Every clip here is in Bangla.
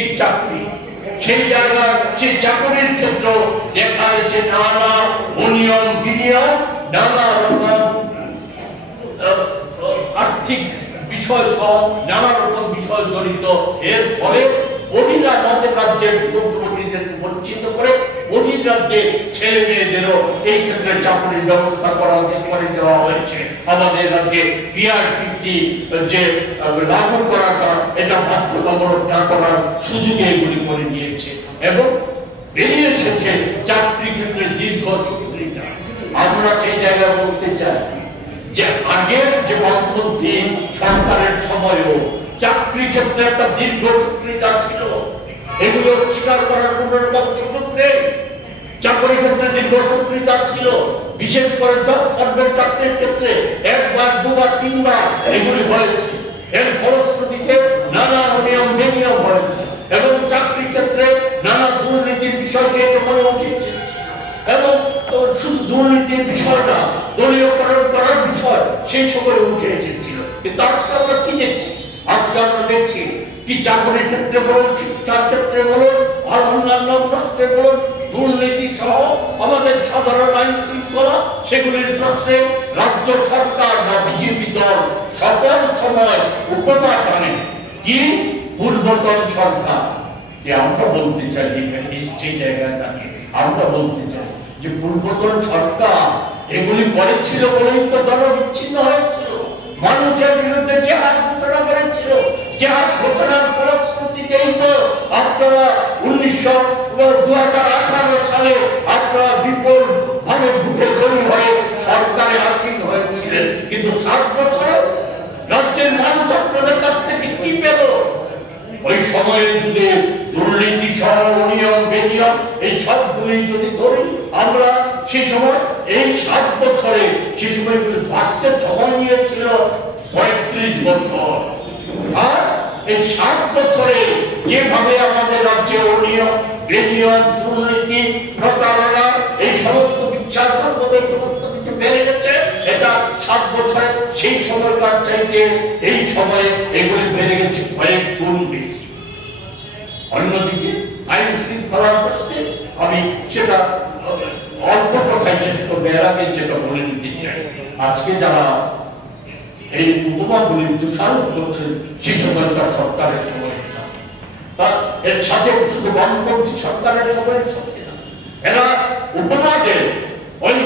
ভিত্তিক চাকরি, সেই জায়গায় সেই চাকরির ক্ষেত্র দেখা যাচ্ছে নানা অনিয়ম বিনিয়ম, নানা রকম আর্থিক বিষয় সহ নানা রকম বিষয় জড়িত। এর ফলে বহিরাজ্যের রাজ্যের যুবক যুবতীদের বঞ্চিত করে বহিরাজ্যের ছেলে মেয়েদেরও এই ক্ষেত্রে চাকরির ব্যবস্থা করে দেওয়া হয়েছে। আমাদের রাজ্যে পিআরপিসি যে লাগু করাটা, এটা বাধ্যতামূলক না করার সুযোগে এগুলি করে দিয়েছে এবং বেরিয়ে এসেছে চাকরি ক্ষেত্রে দীর্ঘ সূত্রিতা। আমরা সেই জায়গায় বলতে চাই যে আগের যে বামপন্থী সরকারের সময়ও চাকরি ক্ষেত্রে একটা দীর্ঘ সূত্রিতা ছিল, এগুলো স্বীকার করার কোন রকম সুযোগ নেই। চাকরি ক্ষেত্রে দীর্ঘ সূত্রিতা ছিল, বিশেষ করে জব সার্ভের চাকরির ক্ষেত্রে একবার দুবার তিনবার এগুলি হয়েছে। এর ফলশ্রুতিতে নানা অনিয়ম বেনিয়ম হয়েছে এবং চাকরি ক্ষেত্রে নানা দুর্নীতির বিষয় যে সময় উঠেছে এবং শুধু দুর্নীতির বিষয় না, দলীয়করণ করার বিষয় সেই সময় উঠে এসেছিল। কিন্তু আজকে আমরা কি দেখছি? আজকে আমরা দেখছি কি চাকরির ক্ষেত্রে বলুন, শিক্ষার ক্ষেত্রে বলুন, আর অন্যান্য প্রশ্নে বলুন, দুর্নীতি সহ আমাদের সাধারণ আইন শৃঙ্খলা, সেগুলির প্রশ্নে রাজ্য সরকার বা বিজেপি দল সকল সময় উপমা টানে কি পূর্বতন সরকার। যে আমরা বলতে চাই সেই জায়গায় দাঁড়িয়ে আমরা বলতে চাই যে পূর্বতন সরকার এগুলি করেছিল বলেই তো জনবিচ্ছিন্ন হয়েছিল, মানুষের বিরুদ্ধে জেহাদ ঘোষণা করেছিল। জেহাদ ঘোষণার ফলশ্রুতিতেই তো আপনারা 2018 সালে আপনারা বিপুল ভাবে ভোটে জয়ী হয়ে সরকারে আসীন হয়েছিলেন। কিন্তু 7 বছর রাজ্যের মানুষ আপনাদের কাছ থেকে কি পেল? ওই সময়ে যদি দুর্নীতি সহ অনিয়ম বেনিয়ম এই সবগুলি যদি ধরি আমরা, সেই সময় এই 7 বছরে সেই সময় বাঁচতে সময় নিয়েছিল 35 বছর। আর এই 7 বছরে যেভাবে আমাদের রাজ্যে অনিয়ম বেনিয়ম দুর্নীতি প্রতারণা এই সমস্ত বিচার কিছু বেড়ে গেছে, এটা 7 বছর সেই সময়কার চাইতে এই সময়ে এগুলি বেড়ে গেছে কয়েক গুণ বেশি। অন্যদিকে আইন শৃঙ্খলার প্রশ্নে আমি সেটা অল্প কথায় শেষ করবো, এর আগে যেটা বলে দিতে চাই, আজকে যারা এই উপমাগুলি দোষারোপ করছেন সেই সময়কার সরকারের সময়ের সাথে, এর সাথে শুধু বামপন্থী সরকারের সময়ের সাথে না, এরা উপমা দেন ওই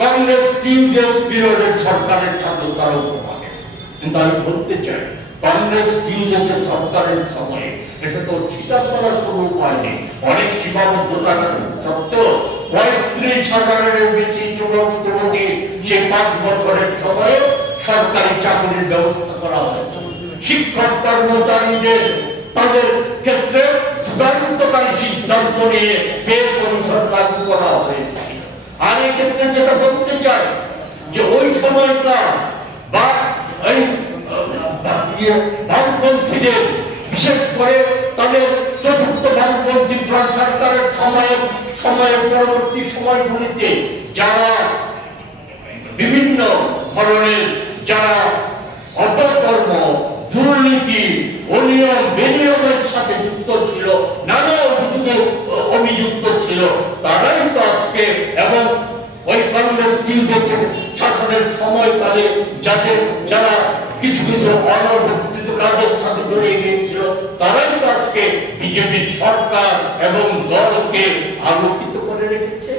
কংগ্রেস টিউজেস পিরিয়ডের সরকারের সাথে তারা উপমা দেন। কিন্তু আমি বলতে চাই কংগ্রেস টিউজেসের সরকারের সময়ে এটা তো স্বীকার করার কোনো উপায় নেই, অনেক সীমাবদ্ধতা সত্ত্বেও 35,000-এর বেশি যুবক যুবতী সেই 5 বছরের সময়ে সরকারি চাকরির ব্যবস্থা করা হয়েছে। শিক্ষক কর্মচারীদের তাদের ক্ষেত্রে যুগান্তকারী সিদ্ধান্ত নিয়ে পে কমিশন লাগু করা হয়েছে। আর এই ক্ষেত্রে যেটা বলতে চাই যে ওই সময়টা বা এই বামপন্থীদের বিশেষ করে তাদের চতুর্থ বামপন্থী সরকারের সময়ের পরবর্তী সময়গুলিতে যারা বিভিন্ন ধরনের যারা অপকর্ম দুর্নীতি অনিয়ম বেনিয়মের সাথে যুক্ত ছিল, নানা অভিযোগে অভিযুক্ত ছিল, তারাই তো আজকে এবং ওই কংগ্রেস টিউজেসের শাসনের সময়কালে যারা কিছু কিছু অনবর্তিত কাজের সাথে জড়িয়ে গিয়েছিল, তারাই তো আজকে বিজেপির সরকার এবং দলকে আলোকিত করে রেখেছে।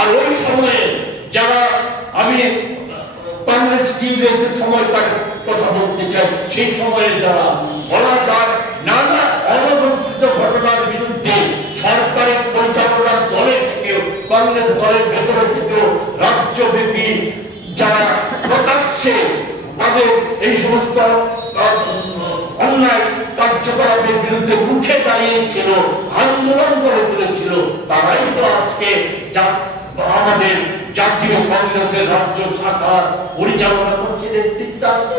আর ওই সময়ে যারা আমি কংগ্রেস টিউজেসের সময়কার কথা বলতে চাই, সেই সময়ে যারা বলা যায় নানা অনবর্তিত ঘটনার বিরুদ্ধে সরকারের পরিচালনার দলে থেকেও কংগ্রেস দলের ভেতরে থেকেও রাজ্যব্যাপী যারা প্রকাশ্যে তাদের এই সমস্ত অন্যায় কার্যকলাপের বিরুদ্ধে মুখে দাঁড়িয়েছিল, আন্দোলন করে তুলেছিল, তারাই তো আজকে আমাদের জাতীয় কংগ্রেসের রাজ্য শাখা পরিচালনা করছে, নেতৃত্ব আছে।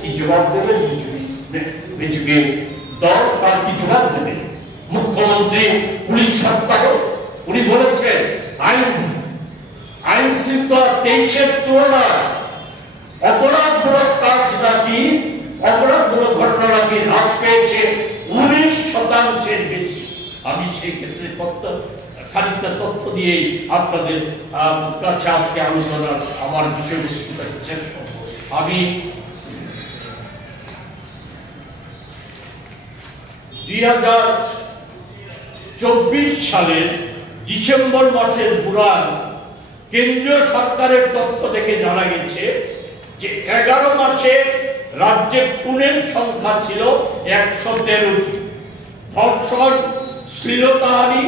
কি জবাব দেবে বিজেপি দল? তার কি জবাব দেবে? মুখ্যমন্ত্রী পুলিশ সপ্তাহ উনি বলেছেন আইন শৃঙ্খলা 23-এর তুলনায় অপরাধমূলক কাজ নাকি অপরাধমূলক ঘটনা নাকি হ্রাস পেয়েছে আমি সেই ক্ষেত্রে খানিকটা তথ্য দিয়েই আপনাদের কাছে আজকে আলোচনার আমার বিষয়বস্তুটা শেষ করব। আমি 2024 সালের ডিসেম্বর মাসের পুরাণ কেন্দ্রীয় সরকারের তথ্য থেকে জানা গেছে যে 11 মাসে রাজ্যে খুনের সংখ্যা ছিল 113টি, ধর্ষণ, শ্লীলতাহানি,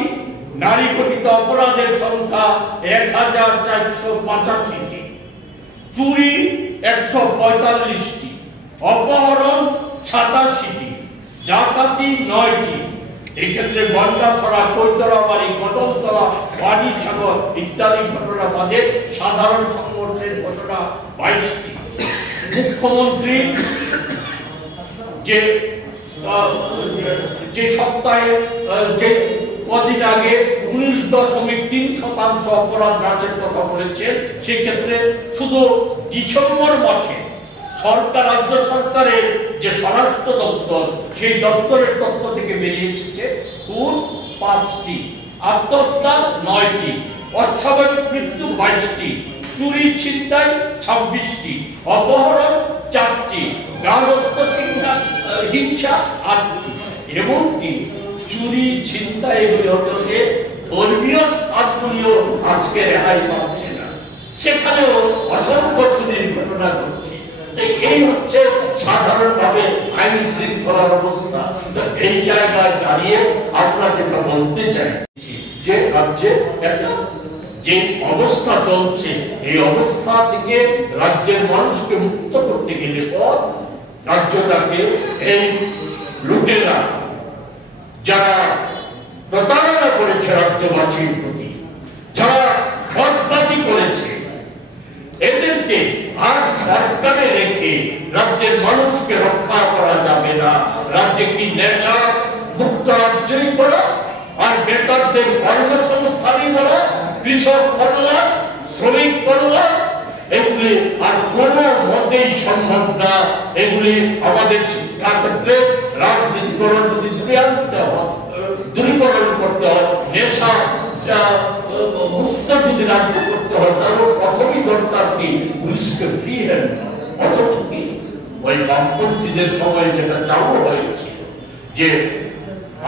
নারী ঘটিত অপরাধের সংখ্যা 1485টি, চুরি 145টি, অপহরণ 87টি, ডাকাতি 9টি। এক্ষেত্রে গন্ডাছড়া, কৈতরাবাড়ি, কদমতলা, বাণীসাগর ইত্যাদি ঘটনা বাদে সাধারণ সংঘর্ষের ঘটনা 22টি। মুখ্যমন্ত্রী যে সপ্তাহে যে কদিন আগে 19.3% অপরাধ হ্রাসের কথা বলেছেন, সেক্ষেত্রে শুধু ডিসেম্বর মাসে সরকার, রাজ্য সরকারের যে স্বরাষ্ট্র দপ্তর, সেই দপ্তরের তথ্য থেকে বেরিয়ে এসেছে খুন 5টি, আত্মহত্যা 9টি, অস্বাভাবিক মৃত্যু 22টি, চুরি ছিনতাই 26টি, অপহরণ 4টি, গার্হস্থ্য হিংসা 8টি। এমনকি চুরি ছিনতাই এগুলি হচ্ছে ধর্মীয় স্থানগুলিও আজকে রেহাই পাচ্ছে না, সেখানেও অসংখ্য চুরির ঘটনা ঘটছে। এই হচ্ছে সাধারণভাবে আইন শৃঙ্খলার অবস্থা। এই জায়গায় দাঁড়িয়ে আমরা যেটা বলতে চাই যে রাজ্যে একটা যে অবস্থা চলছে, এই অবস্থা থেকে রাজ্যের মানুষকে মুক্ত করতে গেলে পর রাজ্যটাকে এই লুটেরা যারা প্রতারণা করেছে রাজ্যবাসীর প্রতি, যারা ঠকবাজি করেছে, এদেরকে আর সরকারে রেখে রাজ্যের মানুষকে রক্ষা করা যাবে না। রাজ্যে কি নেশা মুক্ত রাজ্যই করা, আর বেকারদের কর্মসংস্থানই বলা, কৃষক কল্যাণ, শ্রমিক কল্যাণ, এগুলি আর কোনো মতেই সম্ভব না। এগুলি আমাদের শিক্ষা ক্ষেত্রে রাজনীতিকরণ যদি দূরীকরণ করতে হয়, নেশা মুক্ত যদি রাজ্য করতে হয়, তাহলে প্রথমেই দরকার কি পুলিশকে ফ্রি হ্যান্ড। অথচ কি ওই বামপন্থীদের সময় যেটা চালু হয়েছিল যে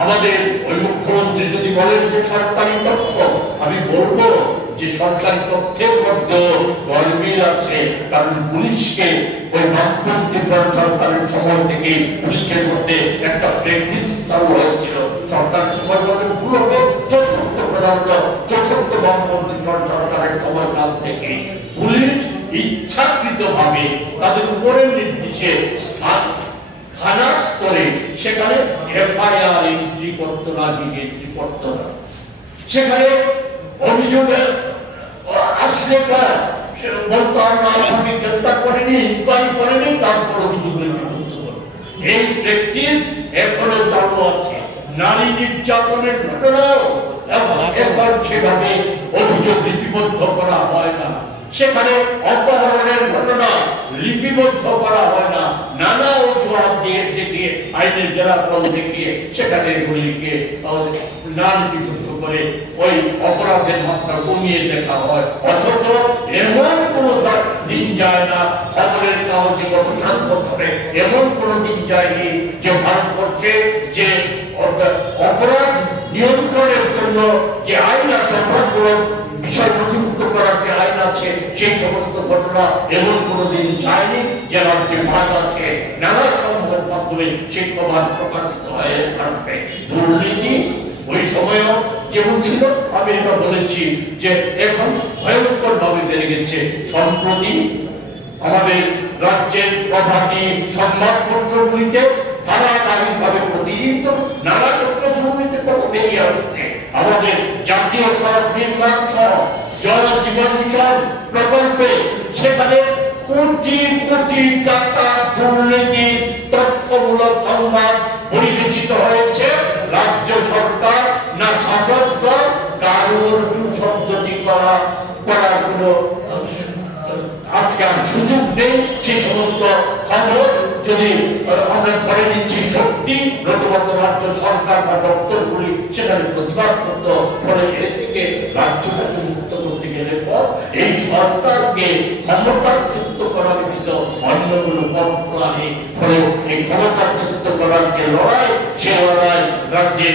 আমাদের ওই মুখ্যমন্ত্রী যদি বলেন যে সরকারি তথ্য, আমি বলবো যে সরকারি তথ্যের মধ্যে গরমিল আছে, কারণ পুলিশকে ওই বামপন্থী সরকারের সময় থেকে পুলিশের মধ্যে একটা প্র্যাকটিস চালু হয়েছিল। সরকারের সময় বলতে ভুল হবে, চতুর্থ বামপন্থী সরকারের সময়কাল থেকে পুলিশ ইচ্ছাকৃতভাবে তাদের উপরের নির্দেশে থানা স্তরে সেখানে এফআইআর এন্ট্রি করতো না, এন্ট্রি করতো না। সেখানে অভিযোগে আসলে বলতো আমরা আসামি গ্রেপ্তার করেনি, ইনকোয়ারি করেনি, তারপর অভিযোগগুলি বিভক্ত করো। এই প্র্যাকটিস এখনো চালু আছে। নারী নির্যাতনের ঘটনাও এখন সেভাবে অভিযোগ লিপিবদ্ধ করা হয় না, সেখানে অপহরণের ঘটনা লিপিবদ্ধ করা হয় না, নানা অজুহাত দিয়ে দেখিয়ে, আইনের জেরাফল দেখিয়ে সেখানে এগুলিকে না লিপিবদ্ধ করে ওই অপরাধের মাত্রা কমিয়ে দেখা হয়। অথচ এমন কোনো দিন যায় না, খবরের কাগজে গত 7 বছরে এমন কোনো দিন যায়নি যে ভারতবর্ষে যে অপরাধ নিয়ন্ত্রণের জন্য যে আইন আছে, অপরাধগুলো বিষয় নথিভুক্ত করার যে আইন আছে, সেই সমস্ত ঘটনা এমন কোনোদিন যায়নি যে রাজ্যে ভাগ আছে। নানা সংবাদ মাধ্যমে সেই প্রমাণ প্রকাশিত হয়ে থাকবে। দুর্নীতি ওই সময়ও যেমন ছিল, আমি এটা বলেছি যে এখন ভয়ঙ্কর ভাবে বেড়ে গেছে। সম্প্রতি আমাদের রাজ্যের প্রভাতী সংবাদপত্রগুলিতে ধারাবাহিকভাবে প্রতিদিন তো নানা দুর্নীতির কথা বেরিয়ে আসছে। আমাদের জাতীয় সড়ক নির্মাণ সহ জল জীবন মিশন প্রকল্পে সেখানে কোটি কোটি টাকা দুর্নীতির তথ্যমূলক সংবাদ পরিবেশিত হয়েছে। রাজ্য সরকার না শাসক দল কারোর শব্দটি করার কোনো আজকে আর সুযোগ নেই। সেই সমস্ত খবর যদি আমরা ধরে নিচ্ছি সত্যি, নতুবা রাজ্য সরকার বা দপ্তরগুলি সেখানে প্রতিবাদ করত। ফলে এ থেকে রাজ্যটাকে মুক্ত করতে গেলে পর এই সরকারকে ক্ষমতাচ্যুত করা ব্যতীত অন্য কোনো পন্থা নেই। ফলে এই ক্ষমতাচ্যুত করার যে লড়াই, সে লড়াই রাজ্যে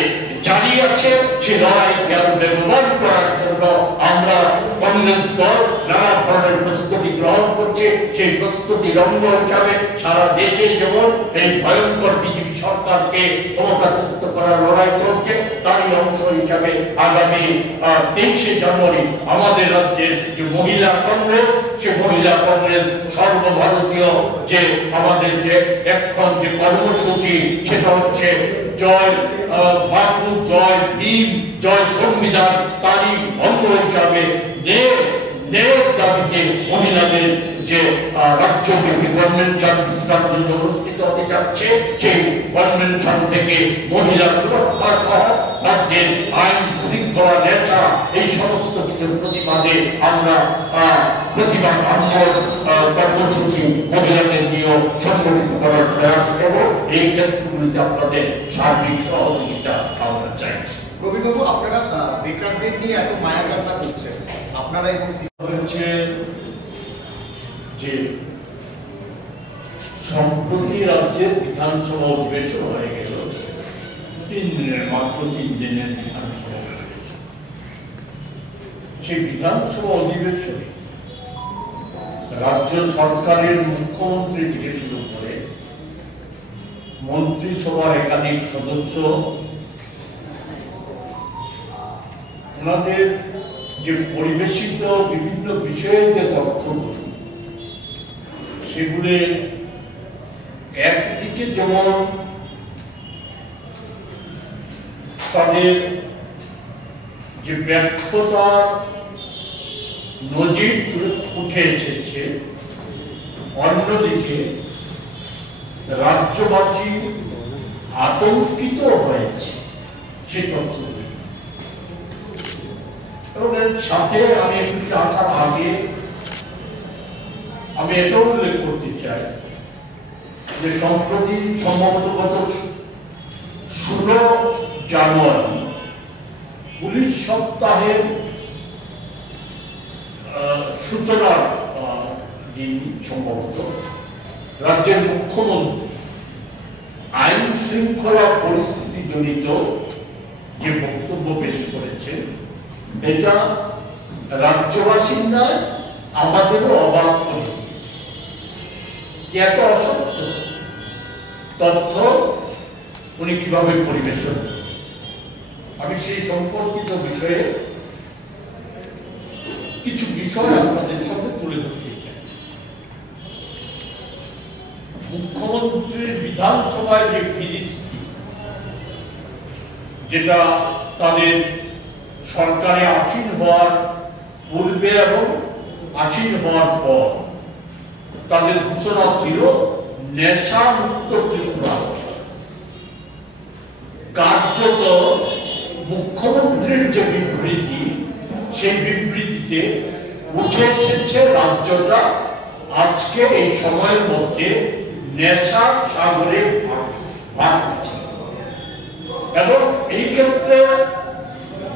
জারি আছে। সে লড়াইকে আরো বেগবান করার জন্য আমরা কংগ্রেস দল নানা ধরনের প্রস্তুতি গ্রহণ করছে। সেই প্রস্তুতির অঙ্গ হিসাবে সারা দেশে যেমন এই ভয়ঙ্কর বিজেপি সরকারকে ক্ষমতাচ্যুত করার লড়াই চলছে, তারই অংশ হিসাবে আগামী 23শে জানুয়ারি আমাদের রাজ্যের যে মহিলা কংগ্রেস, সে মহিলা কংগ্রেস সর্বভারতীয় যে আমাদের যে এখন যে কর্মসূচি, সেটা হচ্ছে জয় বাপু, জয় ভীম, জয় সংবিধান, তারই অঙ্গ হিসাবে ন্যায়ের দাবিতে মহিলাদের যে রাজ্যব্যাপী কনভেনশন বিশ্রামজন্য অনুষ্ঠিত হতে যাচ্ছে, সেই কনভেনশন থেকে মহিলা সুরক্ষা সহ রাজ্যের আইন শৃঙ্খলা, নেশা, এই সমস্ত কিছুর প্রতিবাদে আমরা প্রতিবাদ আন্দোলন কর্মসূচি মহিলাদের নিয়েও সংগঠিত করার প্রয়াস করব। এই ক্ষেত্রগুলিতে আপনাদের সার্বিক সহযোগিতা আমরা চাইছি। কবিবাবু, আপনারা বেকারদের নিয়ে এত মায়াকান্না করছেন, আপনারা এবং হচ্ছে যে সম্প্রতি রাজ্যের বিধানসভা অধিবেশন হয়ে গেল, 3 দিনের, মাত্র 3 দিনের বিধানসভা অধিবেশন। সেই বিধানসভা অধিবেশনে রাজ্য সরকারের মুখ্যমন্ত্রী থেকে শুরু করে মন্ত্রিসভার একাধিক সদস্য ওনাদের যে পরিবেশিত বিভিন্ন বিষয়ের যে তথ্যগুলি, সেগুলি একদিকে যেমন তাদের যে ব্যর্থতার নজির উঠে এসেছে, অন্যদিকে রাজ্যবাসী আতঙ্কিত হয়েছে সে তথ্যগুলি। এবং এর সাথে আমি এগুলিতে আসার আগে আমি এটাও উল্লেখ করতে চাই যে সম্প্রতি সম্ভবত গত 16 জানুয়ারি পুলিশ সপ্তাহের সূচনার দিন সম্ভবত রাজ্যের মুখ্যমন্ত্রী আইন শৃঙ্খলা পরিস্থিতি জনিত যে বক্তব্য পেশ করেছেন, এটা রাজ্যবাসীর নয়, আমাদেরও অবাক করে দিয়েছে যে এত অসত্য তথ্য উনি কিভাবে পরিবেশন। আমি সেই সম্পর্কিত বিষয়ে কিছু বিষয় আপনাদের সাথে তুলে ধরতে চাই। মুখ্যমন্ত্রীর বিধানসভায় যে ফিরিস্তি, যেটা তাদের সরকারে আসীন হওয়ার পূর্বে এবং আসীন হওয়ার পর তাদের ঘোষণা ছিল নেশা মুক্ত ত্রিপুরা। কার্যত মুখ্যমন্ত্রীর যে বিবৃতি, সেই বিবৃতিতে উঠে এসেছে রাজ্যটা আজকে এই সময়ের মধ্যে নেশার সাগরে ভাসছে। এবং এই ক্ষেত্রে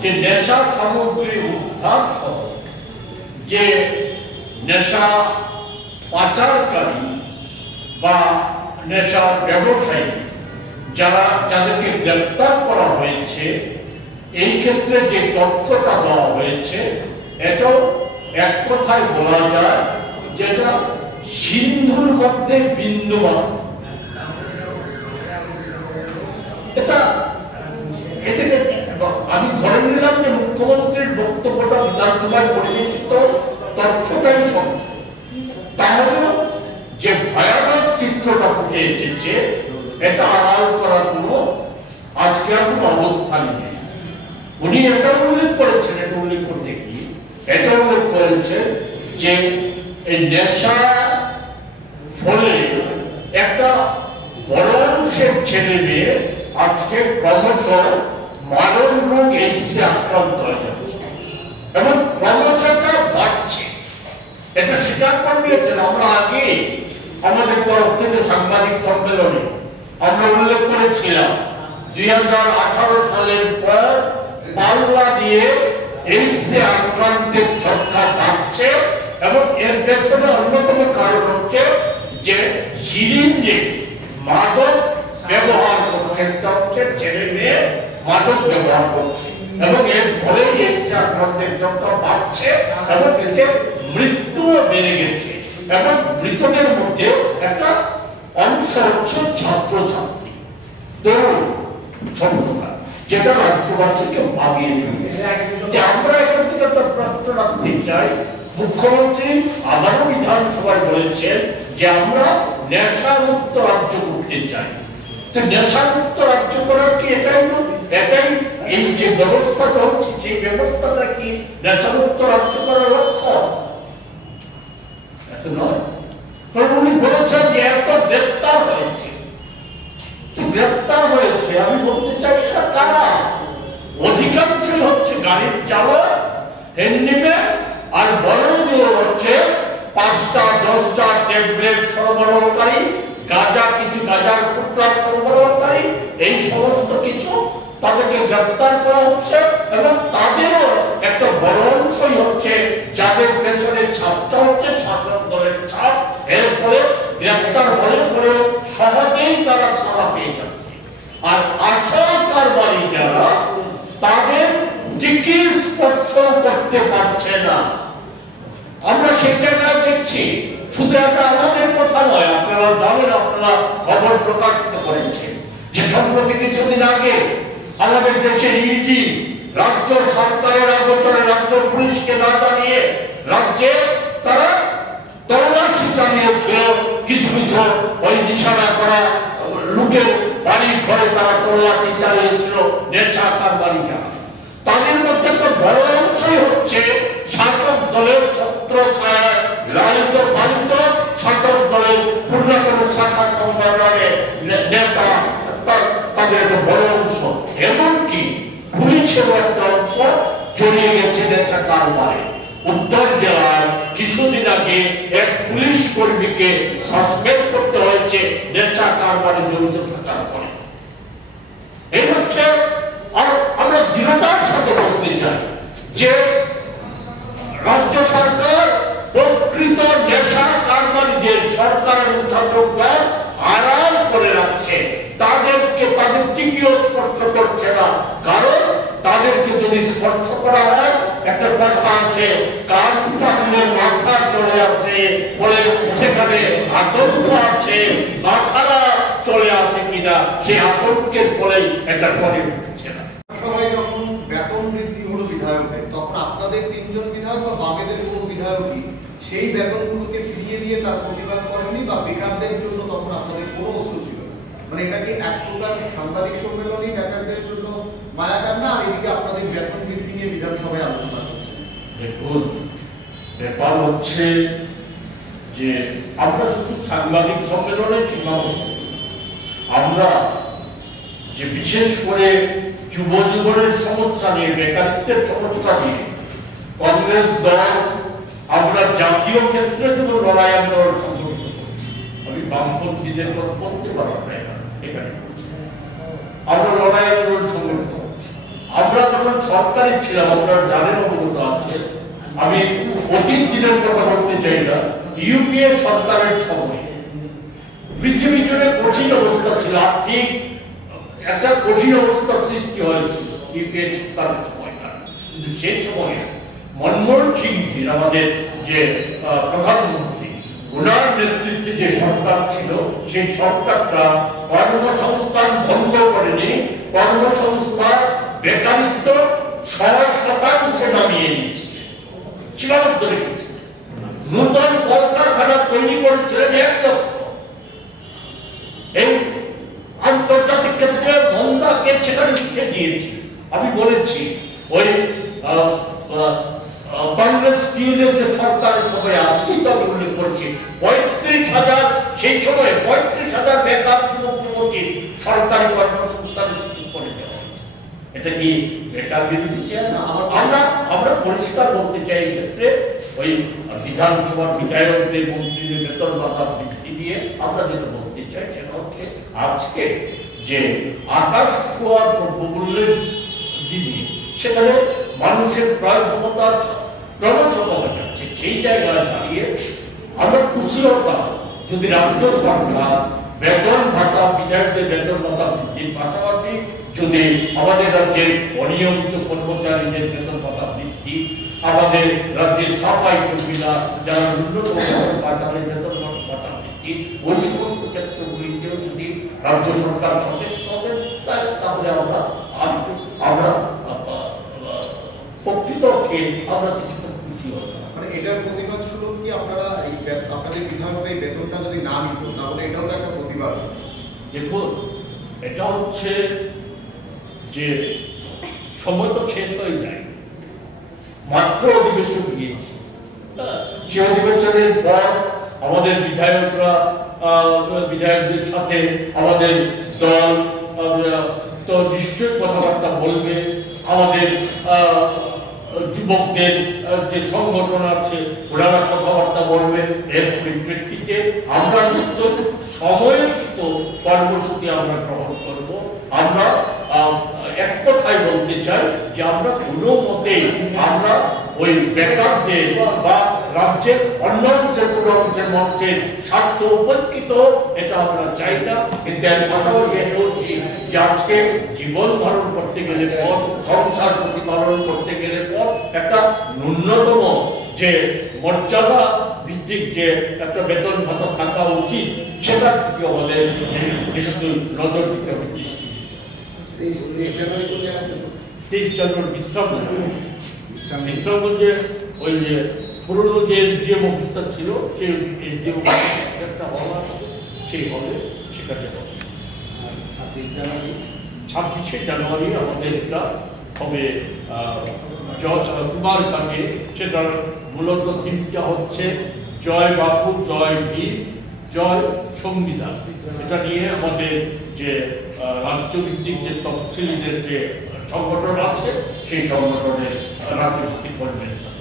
যে নেশা সামগ্রী উদ্ধার সহ যে নেশা পাচারকারী বা নেশা ব্যবসায়ী যাদেরকে গ্রেপ্তার করা হয়েছে, এই ক্ষেত্রে যে তথ্যটা দেওয়া হয়েছে, এটাও এক কথায় বলা যায় যেটা সিন্ধুর মধ্যে বিন্দুমাত্র। এটা আমি ধরে নিলাম যে মুখ্যমন্ত্রীর বক্তব্যটা বিধানসভায় পরিবেশিত তথ্যটাই সত্য, তাহলেও যে ভয়ানক চিত্রটা ফুটে এসেছে, এটা আড়াল করার কোনো আজকে আর কোনো অবস্থান নেই। উনি এটা উল্লেখ করেছেন, এটা উল্লেখ করতে গিয়ে এটা উল্লেখ করেছেন যে এই নেশা ফলে একটা বড় অংশের ছেলে মেয়ে আজকে ক্রমশ মারণ রোগ এইডসে আক্রান্ত হয়ে যাচ্ছে এবং ক্রমশটা বাড়ছে। এটা স্বীকার করে নিয়েছেন। আমরা আগে আমাদের তরফ থেকে সাংবাদিক সম্মেলনে আমরা উল্লেখ করেছিলাম 2018 সালের পর পাল্লা দিয়ে এইডসে আক্রান্তের সংখ্যা বাড়ছে এবং এর পেছনে অন্যতম কারণ হচ্ছে যে সিরিঞ্জে মাদক ব্যবহার করছে, ছেলে মেয়ে মাদক ব্যবহার করছে এবং এর ফলে এইডসে আক্রান্তের সংখ্যা বাড়ছে এবং এতে মৃত্যুও বেড়ে গেছে এবং মৃতদের মধ্যে একটা অংশ হচ্ছে ছাত্রছাত্রী, তরুণ সম্প্রদায়, যেটা রাজ্যবাসীকে ভাবিয়ে নেবে। যে আমরা এখান থেকে একটা প্রশ্ন রাখতে চাই, মুখ্যমন্ত্রী আবারও বিধানসভায় বলেছেন যে আমরা নেশামুক্ত রাজ্য করতে চাই। তো নেশামুক্ত রাজ্য করার কি এটাই এই যে ব্যবস্থাটা হচ্ছে, সেই ব্যবস্থাটা কি নেশামুক্ত রাজ্য করার লক্ষ্য? এত নয়। কারণ উনি বলেছেন যে এত গ্রেপ্তার হয়েছে, গ্রেপ্তার হয়েছে, আমি বলতে চাই এরা কারা? অধিকাংশই হচ্ছে গাড়ির চালক, হ্যান্ডিম্যান, আর বড় জোর হচ্ছে 5টা 10টা ট্যাবলেট সরবরাহকারী, কিছু গাঁজার টুকরা সরবরাহকারী, এই সমস্ত কিছু তাদেরকে গ্রেপ্তার করা হচ্ছে এবং তাদেরও একটা বড় অংশই হচ্ছে যাদের পেছনে ছাপটা হচ্ছে ছাত্র দলের ছাপ। এর ফলে গ্রেপ্তার হলে পরেও সহজেই তারা ছাড়া পেয়ে যাচ্ছে। আর আসল কারবারি যারা, তাদের টিকিট স্পর্শ করতে পারছে না। আমরা সেই জায়গায় দেখছি, শুধু এটা আমাদের কথা নয়, আপনারা জানেন, আপনারা খবর প্রকাশিত করেছেন যে সম্প্রতি কিছুদিন আগে আমাদের দেশের ইডি রাজ্য সরকারের আগোচরে রাজ্য পুলিশকে না জানিয়ে রাজ্যে তারা তল্লাশি চালিয়েছিল। কিছু কিছু ওই নিশানা করা লোকের বাড়ি ঘরে তারা তল্লাশি চালিয়েছিল, নেশা কারবারি যারা। তাদের মধ্যে একটা বড় অংশই হচ্ছে শাসক দলের ছত্র ছায়ায় লালিত পালিত শাসক দলের পূর্ণাঙ্গ শাখা সংগঠনের নেতা, তাদের একটা বড় অংশ। এমনকি পুলিশের একটা অংশ জড়িয়ে গেছে নেশা কারবারে। উত্তর জেলার কিছুদিন আগে এক পুলিশ কর্মীকে সাসপেন্ড করতে হয়েছে নেশা কারবারে জড়িত থাকার পরে। এই হচ্ছে, আর আমরা দৃঢ়তার সাথে বলতে চাই যে রাজ্য সরকার প্রকৃত নেশা কারবারিদের সরকার এবং শাসক দল আড়াল করে রাখছে, তাদেরকে তাদের টিকিও স্পর্শ করছে না। কারণ তাদেরকে যদি স্পর্শ করা হয়, একটা কথা আছে, কান টানলে মাথা চলে আসে, বলে সেখানে আতঙ্ক আছে, মাথাটা চলে আসে কিনা সেই আতঙ্কের ফলেই একটা করে উঠছে না। সবাই যখন বেতন বৃদ্ধি হলো বিধায়কের, তখন আপনাদের 3 জন বিধায়ক বা বামেদের কোনো বিধায়কই সেই বেতনগুলোকে ফিরিয়ে দিয়ে তার প্রতিবাদ করেনি, বা বেকারদের জন্য তখন আপনাদের কোনো অস্ত্র ছিল না। মানে এটাকে এক প্রকার সাংবাদিক সম্মেলনই বেকারদের জন্য মায়াকার না, আর এদিকে আপনাদের বেতন বৃদ্ধি নিয়ে বিধানসভায় আলোচনা করছে। দেখুন, ব্যাপার হচ্ছে যে আমরা শুধু সাংবাদিক সম্মেলনে সীমাবদ্ধ। আমরা যে বিশেষ করে যুব জীবনের সমস্যা নিয়ে, বেকারত্বের সমস্যা নিয়ে কংগ্রেস দল আমরা জাতীয় ক্ষেত্রে যেমন লড়াই আন্দোলন সংগঠিত করছি। আমি বামপন্থীদের কথা বলতে পারবো না, এখানে আমরা লড়াই আন্দোলন সংগঠিত করছি। আমরা যখন সরকারে ছিলাম, আপনারা জানেন, অবগত আছে, আমি অতীত দিনের কথা বলতে চাই না, ইউপিএ সরকারের সময় পৃথিবী জুড়ে কঠিন অবস্থা ছিল, আর্থিক একটা কঠিন অবস্থার সৃষ্টি হয়েছিল ইউপিএ সরকারের সময়টা। কিন্তু সেই সময়ে মনমোহন সিংজি, আমাদের যে প্রধানমন্ত্রী, ওনার নেতৃত্বে যে সরকার ছিল, সেই সরকারটা কর্মসংস্থান বন্ধ করেনি, কর্মসংস্থান বেকারিত্ব 6% নামিয়ে নিয়েছে, সীমাবদ্ধ রেখেছে। নতুন কলকারখানা তৈরি করেছিলেন 1 লক্ষ। এই আন্তর্জাতিক ক্ষেত্রে মন্দাকে সেখানে উঠে দিয়েছে। আমি বলেছি ওই কংগ্রেস টিউজে সরকারের সময় আজকেই তো আমি উল্লেখ করছি, 35,000 সেই সময় 35,000 বেকার যুবক যুবতী সরকারি কর্মসংস্থানের সুযোগ করে দেওয়া হয়েছে। এটা কি বেকার বিরোধী চেয়ার? আমরা পরিষ্কার বলতে চাই, এই ক্ষেত্রে ওই বিধানসভার বিধায়কদের, মন্ত্রীদের বেতন ভাতা বৃদ্ধি দিয়ে আমরা যেটা বলতে চাই সেটা হচ্ছে আজকে যে আকাশ ছোঁয়া দ্রব্যমূল্যের দিনে সেখানে মানুষের ক্রয় ক্ষমতা ক্রমশ কমে যাচ্ছে। সেই জায়গায় দাঁড়িয়ে আমরা খুশি হতাম যদি রাজ্য সরকার বেতন ভাতা, বিধায়কদের বেতন ভাতা বৃদ্ধির পাশাপাশি যদি আমাদের রাজ্যের অনিয়মিত কর্মচারীদের বেতন ভাতা বৃদ্ধি, আমাদের রাজ্যের সাফাই কর্মীরা যারা ন্যূনতম তাদের বেতন ভাতা বৃদ্ধি, ওই সমস্ত ক্ষেত্রগুলিতেও যদি রাজ্য সরকার সচেতন হতেন তাহলে আমরা প্রকৃত অর্থে আমরা কিছুটা খুশি হতাম। মানে এটার প্রতিবাদ স্বরূপ কি আপনারা এই আপনাদের বিধায়কের এই বেতনটা যদি না নিত তাহলে এটাও তো একটা প্রতিবাদ? দেখুন, এটা হচ্ছে যে সময় তো শেষ হয়ে যায়, মাত্র অধিবেশন দিয়েছে। সে অধিবেশনের পর আমাদের বিধায়কদের সাথে আমাদের দল তো নিশ্চয়ই কথাবার্তা বলবে। আমাদের যুবকদের যে সংগঠন আছে ওনারা কথাবার্তা বলবে। এর পরিপ্রেক্ষিতে আমরা নিশ্চয় সময়োচিত কর্মসূচি আমরা গ্রহণ করব। আমরা এক কথায় বলতে চাই যে আমরা কোনো মতেই আমরা ওই বেকারদের বা রাজ্যের অন্য অঞ্চল কোনো অঞ্চল মঞ্চের স্বার্থ উপেক্ষিত এটা আমরা চাই না। কিন্তু এর কথাও বলছি যে আজকে জীবন ধারণ করতে গেলে পর, সংসার প্রতিপালন করতে গেলে পর একটা ন্যূনতম যে মর্যাদা ভিত্তিক যে একটা বেতন ভাতা থাকা উচিত সেটার দিকে আমাদের নিশ্চয়ই নজর দিতে হবে। 23 জানুয়ারি বিশ্রামগঞ্জে ওই যে পুরনো যে এসডিএম অফিসটা ছিল সেই এসডিএম একটা হল আছে, সেই হলে সেখানে 26শে জানুয়ারি আমাদের এটা হবে কুমারঘাটে। সেটার মূলত থিমটা হচ্ছে জয় বাপু, জয় বীর, জয় সংবিধান। এটা নিয়ে আমাদের যে রাজ্যভিত্তিক যে তফসিলিদের যে সংগঠন আছে সেই সংগঠনের রাজনৈতিক কনভেনশন।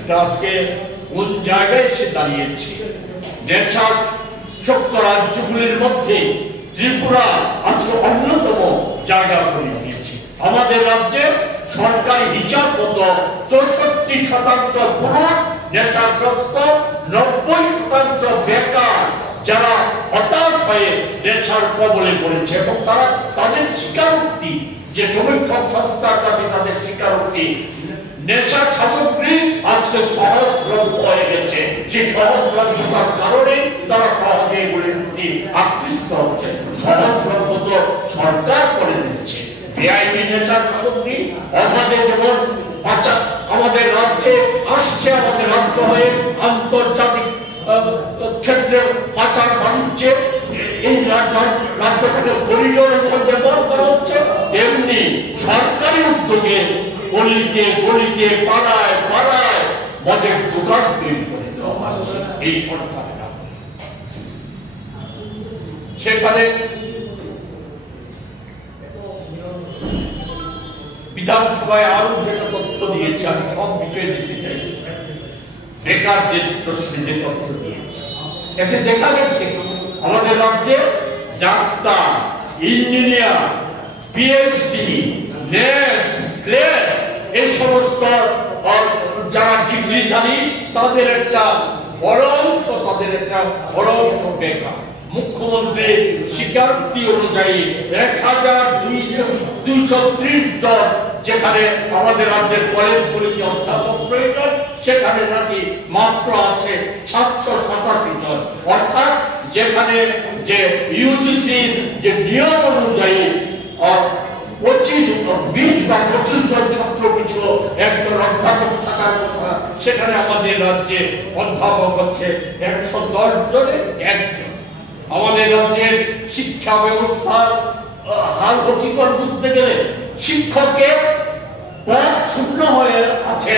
এটা আজকে কোন জায়গায় এসে দাঁড়িয়েছে? দেশার শক্ত রাজ্যগুলির মধ্যে ত্রিপুরা আজকে অন্যতম জায়গা করে নিয়েছে। আমাদের রাজ্যে সরকারি হিসাব মতো 64% পুরুষ নেশাগ্রস্ত, 90% বেকার যারা হতাশ হয়ে নেশার কবলে পড়েছে এবং তারা তাদের স্বীকারোক্তি যে সমীক্ষক সংস্থার কাছে তাদের স্বীকারোক্তি নেশার সামগ্রী আজকে সহজলভ্য হয়ে গেছে। সেই সহজলভ্যতার কারণে তারা সহজে এগুলির প্রতি আকৃষ্ট হচ্ছে। সহজলভ্য তো সরকার করে দিচ্ছে। বেআইনি নেশার সামগ্রী আমাদের যেমন আমাদের রাজ্যে আসছে, আমাদের রাজ্য হয়ে আন্তর্জাতিক ক্ষেত্রে পাচার বাণিজ্যে এই রাজ্যটাকে করিডোরের মধ্যে ব্যবহার করা হচ্ছে, তেমনি সরকারি উদ্যোগে গলিতে গলিতে পাড়ায় পাড়ায় মদের দোকান তৈরি করে দেওয়া হচ্ছে এই সরকারের। সেখানে বিধানসভায় আরো যেটা তথ্য দিয়েছে, আমি সব বিষয়ে দিতে চাইছি। বেকারদের প্রশ্নে যে তথ্য দিয়েছে এতে দেখা গেছে আমাদের রাজ্যে doctor, engineer, PhD, net, slate এই সমস্ত যারা ডিগ্রিধারী তাদের একটা বড় অংশ বেকার। মুখ্যমন্ত্রী স্বীকারোক্তি অনুযায়ী 1230 জন যেখানে আমাদের রাজ্যের কলেজগুলিতে অধ্যাপক প্রয়োজন সেখানে নাকি মাত্র আছে 787 জন। অর্থাৎ যেখানে যে ইউজিসির যে নিয়ম অনুযায়ী 20 বা 25 জন ছাত্র পিছু একজন অধ্যাপক থাকার কথা, সেখানে আমাদের রাজ্যে অধ্যাপক হচ্ছে 110 জনের একজন। আমাদের রাজ্যের শিক্ষা ব্যবস্থার হাল গতিকর বুঝতে গেলে শিক্ষকের পদ শূন্য হয়ে আছে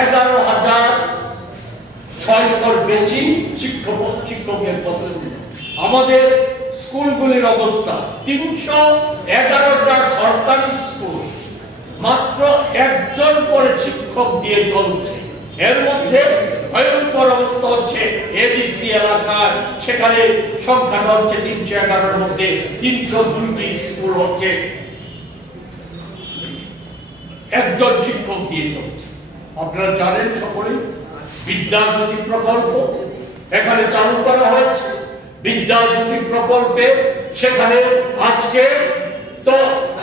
11,600 বেশি শিক্ষকের পদ। আমাদের স্কুলগুলির অবস্থা 311টা সরকারি স্কুল, মাত্র একজন করে শিক্ষক দিয়ে চলছে। এর মধ্যে ভয়ঙ্কর অবস্থা হচ্ছে এডিসি এলাকার, সেখানে সংখ্যাটা হচ্ছে 311-এর মধ্যে 302টি স্কুল হচ্ছে একজন শিক্ষক দিয়ে চলছে। আপনারা জানেন সকলে বিদ্যাজ্যোতি প্রকল্প এখানে চালু করা হয়েছে। বিদ্যাজ্যোতি প্রকল্পে সেখানে আজকে তো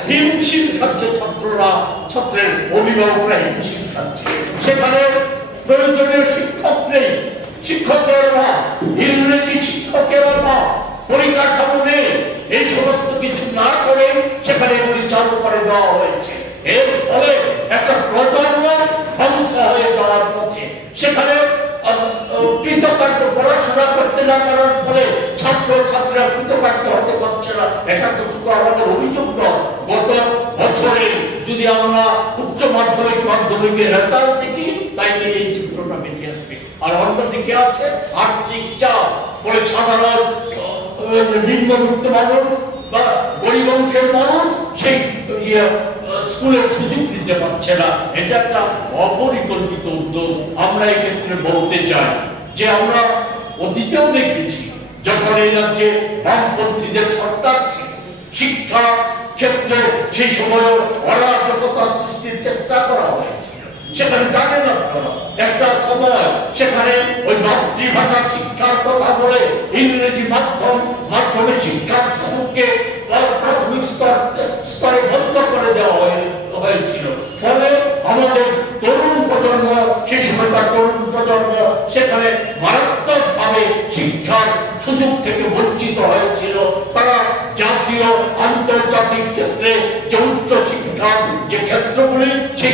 হিমশিম খাচ্ছে ছাত্ররা, ছাত্রের অভিভাবকরা হিমশিম খাচ্ছে। সেখানে প্রয়োজনীয় শিক্ষক নেই, শিক্ষকের অভাব, ইংরেজি শিক্ষকের অভাব, পরিকাঠামো নেই। এই সমস্ত কিছু না করে সেখানে এগুলি চালু করে দেওয়া হয়েছে। এর ফলে একটা প্রজন্ম ধ্বংস হয়ে যাওয়ার পথে। সেখানে কৃতকার্য পড়াশোনা করতে না পারার ফলে ছাত্র ছাত্রীরা কৃতকার্য হতে পারছে না। এটা তো শুধু আমাদের অভিযোগ নয়। গত বছরে যদি আমরা উচ্চ মাধ্যমিক মাধ্যমিকের রেজাল্ট দেখি, তাই নিয়ে এই চিত্রটা বেরিয়ে আসবে। আর অন্যদিকে আছে আর্থিক চাপ, ফলে সাধারণ নিম্নবিত্ত মানুষ বা গরিব অংশের মানুষ সেই স্কুলের সুযোগ দিতে পারছে না। এটা একটা অপরিকল্পিত উদ্যোগ। আমরা এই ক্ষেত্রে বলতে চাই যে আমরা অতীতেও দেখেছি, যখন এই রাজ্যে বামপন্থীদের সরকার ছিল, শিক্ষা ক্ষেত্রে সেই সময় অরাজকতা সৃষ্টির চেষ্টা করা হয়েছিল। সেখানে জানেন আপনারা একটা সময় সেখানে ওই মাতৃভাষা শিক্ষার কথা বলে ইংরেজি মাধ্যমে শিক্ষার সুযোগকে প্রাথমিক স্তরে বন্ধ করে দেওয়া হয়েছিল। ফলে আমাদের তরুণ প্রজন্ম, সেই সময়কার তরুণ প্রজন্ম সেখানে মারাত্মকভাবে শিক্ষার সুযোগ থেকে বঞ্চিত হয়েছিল। তারা জাতীয় আন্তর্জাতিক ক্ষেত্রে যে উচ্চ শিক্ষার যে ক্ষেত্রগুলি, সেই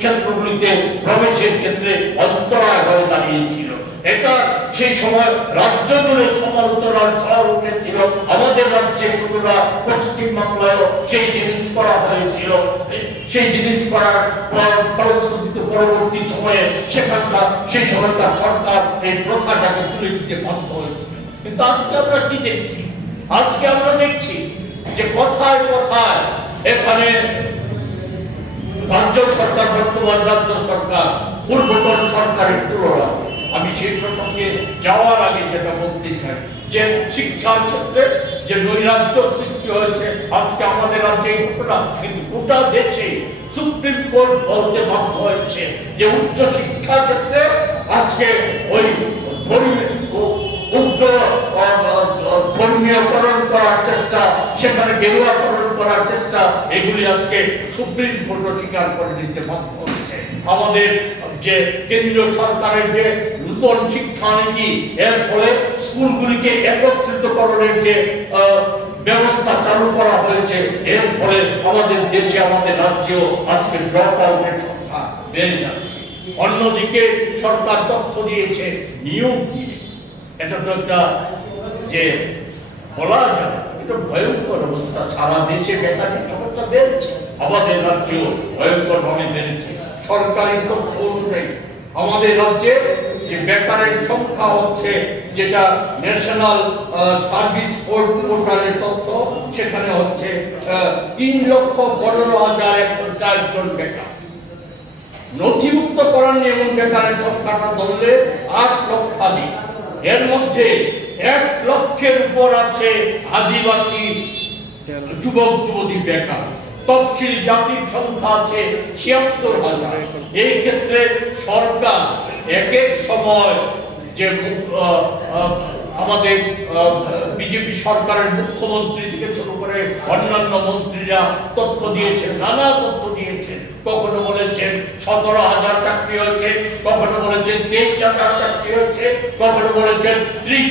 ক্ষেত্রগুলিতে প্রবেশের ক্ষেত্রে অন্তরায় হয়ে দাঁড়িয়েছিল। এটা সেই সময় রাজ্য জুড়ে সমালোচনার ঝড় উঠেছিল। আমাদের রাজ্যে শুধু না, পশ্চিমবাংলায়ও সেই জিনিস করা হয়েছিল। সেই জিনিস করার ফলশ্রুতিতে পরবর্তী সময়ে সেখানকার সেই সময়কার সরকার এই প্রথাটাকে তুলে দিতে বাধ্য হয়েছিল। কিন্তু আজকে আমরা কি দেখছি? আজকে আমরা দেখছি যে কথায় কথায় এখানে রাজ্য সরকার, বর্তমান রাজ্য সরকার পূর্বতন সরকারের তুলনায়, আমি সেই প্রসঙ্গে যাওয়ার আগে যেটা বলতে চাই যে শিক্ষার ক্ষেত্রে যে নৈরাজ্য সৃষ্টি হয়েছে আজকে আমাদের রাজ্যে এই ঘটনা, কিন্তু গোটা দেশে সুপ্রিম কোর্ট বলতে বাধ্য হয়েছে যে উচ্চ শিক্ষা ক্ষেত্রে আজকে ওই ধর্মীয়করণ করার চেষ্টা, সেখানে গেরুয়াকরণ করার চেষ্টা, এগুলি আজকে সুপ্রিম কোর্ট স্বীকার করে নিতে বাধ্য হয়েছে। আমাদের যে কেন্দ্রীয় সরকারের যে নতুন শিক্ষানীতি, এর ফলে স্কুলগুলিকে একত্রিতকরণের যে ব্যবস্থা চালু করা হয়েছে, এর ফলে আমাদের দেশে, আমাদের রাজ্যেও আজকে ড্রপ আউটের সংখ্যা বেড়ে যাচ্ছে। অন্যদিকে সরকার তথ্য দিয়েছে নিয়োগ নিয়ে। এটা তো একটা যে বলা যায় এটা ভয়ঙ্কর অবস্থা। সারা দেশে বেকারি সমস্যা বেড়েছে, আমাদের রাজ্যেও ভয়ঙ্কর ভাবে বেড়েছে। সরকারি তথ্য অনুযায়ী আমাদের রাজ্যে যে বেকারের সংখ্যা হচ্ছে, যেটা ন্যাশনাল সার্ভিস পোর্টালের তথ্য, সেখানে হচ্ছে 3,15,104 জন বেকার। নথিভুক্ত করার নিয়ম বেকারের সংখ্যাটা ধরলে 8 লক্ষাধিক। এর মধ্যে 1 লক্ষের উপর আছে আদিবাসী যুবক যুবতী বেকার। তফসিলি জাতির সংখ্যা আছে 76,000। এই ক্ষেত্রে সরকার এক এক সময় যে আমাদের বিজেপি সরকারের মুখ্যমন্ত্রী থেকে শুরু করে অন্যান্য মন্ত্রীরা তথ্য দিয়েছেন, নানা তথ্য দিয়েছেন। কখনো বলেছেন 17,000 চাকরি হয়েছে, কখনো বলেছেন 23,000 চাকরি হয়েছে, কখনো বলেছেন 30